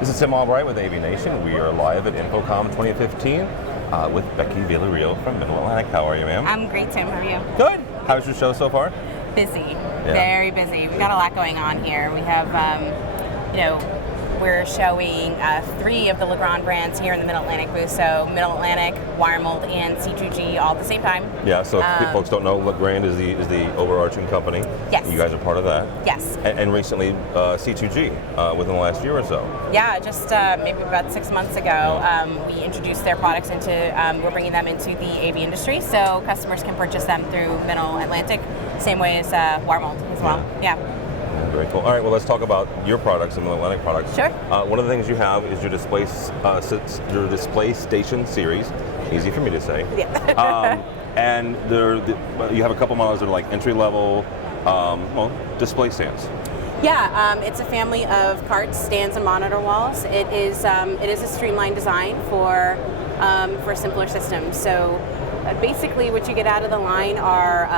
This is Tim Albright with AVNation. We are live at InfoComm 2015 with Becky Villarreal from Middle Atlantic. How are you, ma'am? I'm great, Tim. How are you? Good. How's your show so far? Busy. Very busy. We've got a lot going on here. We have, we're showing 3 of the Legrand brands here in the Middle Atlantic booth. So Middle Atlantic, Wiremold, and C2G all at the same time. Yeah, so if folks don't know, Legrand is the overarching company. Yes. You guys are part of that. Yes. And recently C2G within the last year or so. Yeah, just maybe about 6 months ago, we introduced their products into, we're bringing them into the AV industry, so customers can purchase them through Middle Atlantic, same way as Wiremold as well. Yeah. Very cool. All right, well, let's talk about your products and Middle Atlantic products. Sure. One of the things you have is your display station series. Easy for me to say. Yeah. And you have a couple models that are like entry level, display stands. Yeah, it's a family of carts, stands, and monitor walls. It is a streamlined design for simpler systems. So basically, what you get out of the line are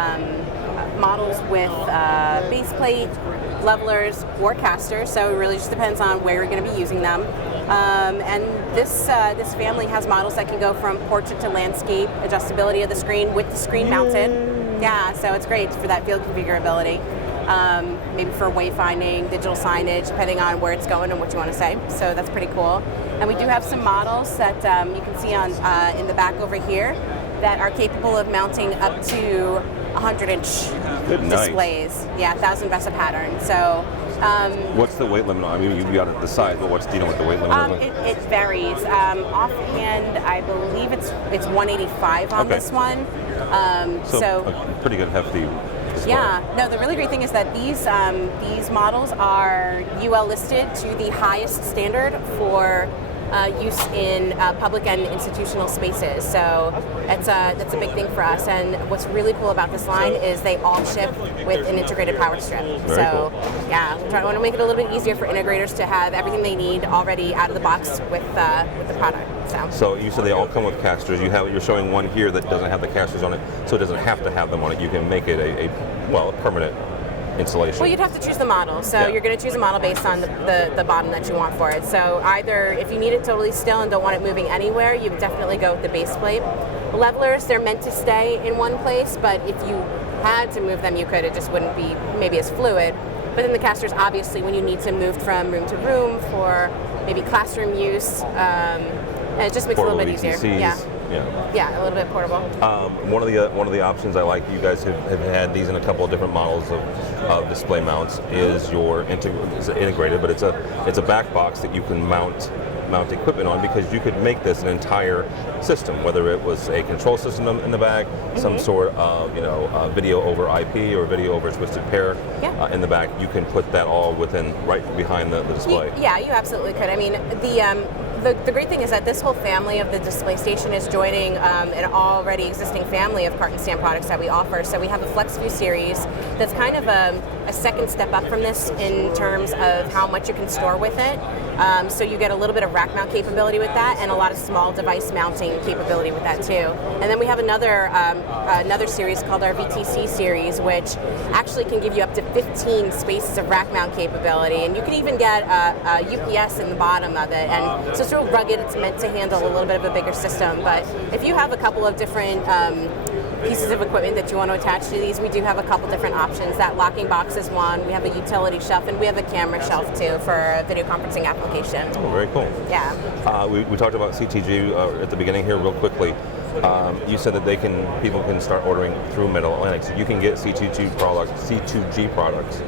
models with base plate, levelers, or casters. So it really just depends on where you're going to be using them. And this family has models that can go from portrait to landscape, adjustability of the screen with the screen mounted. Yeah, so it's great for that field configurability. Maybe for wayfinding, digital signage, depending on where it's going and what you want to say. So that's pretty cool. And we do have some models that you can see on in the back over here that are capable of mounting up to 100-inch displays. Yeah, 1,000 VESA pattern. So. What's the weight limit? I mean, you got the size, but what's with the weight limit? It varies. Offhand, I believe it's 185 on this one. So a pretty good hefty display. Yeah. No, the really great thing is that these models are UL listed to the highest standard for use in public and institutional spaces. So that's a big thing for us. And what's really cool about this line is they all ship with an integrated power strip. Very cool. Yeah, we want to make it a little bit easier for integrators to have everything they need already out of the box with the product. So you said they all come with casters. You're showing one here that doesn't have the casters on it, so it doesn't have to have them on it. You can make it a permanent installation. Well, you'd have to choose the model. So you're going to choose a model based on the bottom that you want for it. So either if you need it totally still and don't want it moving anywhere, you would definitely go with the base plate. Levelers, they're meant to stay in one place, but if you had to move them, you could. It just wouldn't be maybe as fluid. But then the casters, obviously, when you need to move from room to room for maybe classroom use, and it just makes it a little bit easier. Yeah, a little bit portable. One of the options I like, you guys have had these in a couple of different models of display mounts, is it's integrated, but it's a back box that you can mount equipment on, because you could make this an entire system, whether it was a control system in the back, some sort of video over IP or video over twisted pair in the back. You can put that all right behind the display. Yeah, you absolutely could. I mean, the great thing is that this whole family of the display station is joining an already existing family of cart and stand products that we offer. So we have a FlexView series that's kind of a second step up from this in terms of how much you can store with it. So you get a little bit of rack mount capability with that, and a lot of small device mounting capability with that too. And then we have another series called our VTC series, which actually can give you up to 15 spaces of rack mount capability, and you can even get a UPS in the bottom of it. And so it's real rugged. It's meant to handle a little bit of a bigger system. But if you have a couple of different pieces of equipment that you want to attach to these, we do have a couple different options. That locking box is one. We have a utility shelf, and we have a camera shelf too for a video conferencing application. Oh, very cool. Yeah. We talked about CTG at the beginning here real quickly. You said that people can start ordering through Middle Atlantic, so you can get C2G products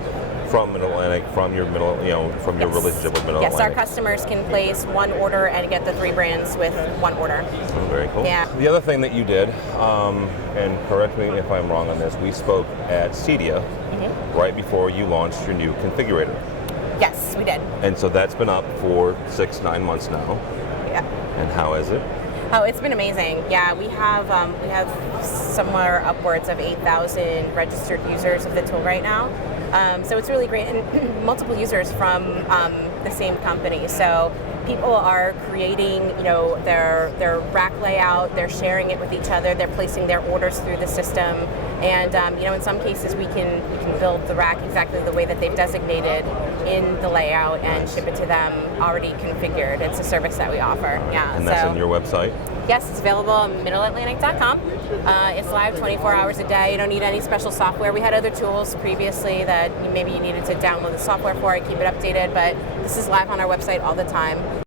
from Middle Atlantic, from your relationship with Middle Atlantic. Yes, our customers can place one order and get the 3 brands with one order. Oh, very cool. Yeah. The other thing that you did, and correct me if I'm wrong on this, we spoke at CEDIA right before you launched your new configurator. Yes, we did. And so that's been up for 6-9 months now. Yeah. And how is it? Oh, it's been amazing. Yeah, we have somewhere upwards of 8,000 registered users of the tool right now. So it's really great, and multiple users from the same company. So people are creating, their rack layout. They're sharing it with each other. They're placing their orders through the system, and in some cases we can build the rack exactly the way that they've designated in the layout and ship it to them already configured. It's a service that we offer. Yeah. And that's on your website? Yes, it's available on middleatlantic.com. It's live 24 hours a day. You don't need any special software. We had other tools previously that maybe you needed to download the software for it, keep it updated, but this is live on our website all the time.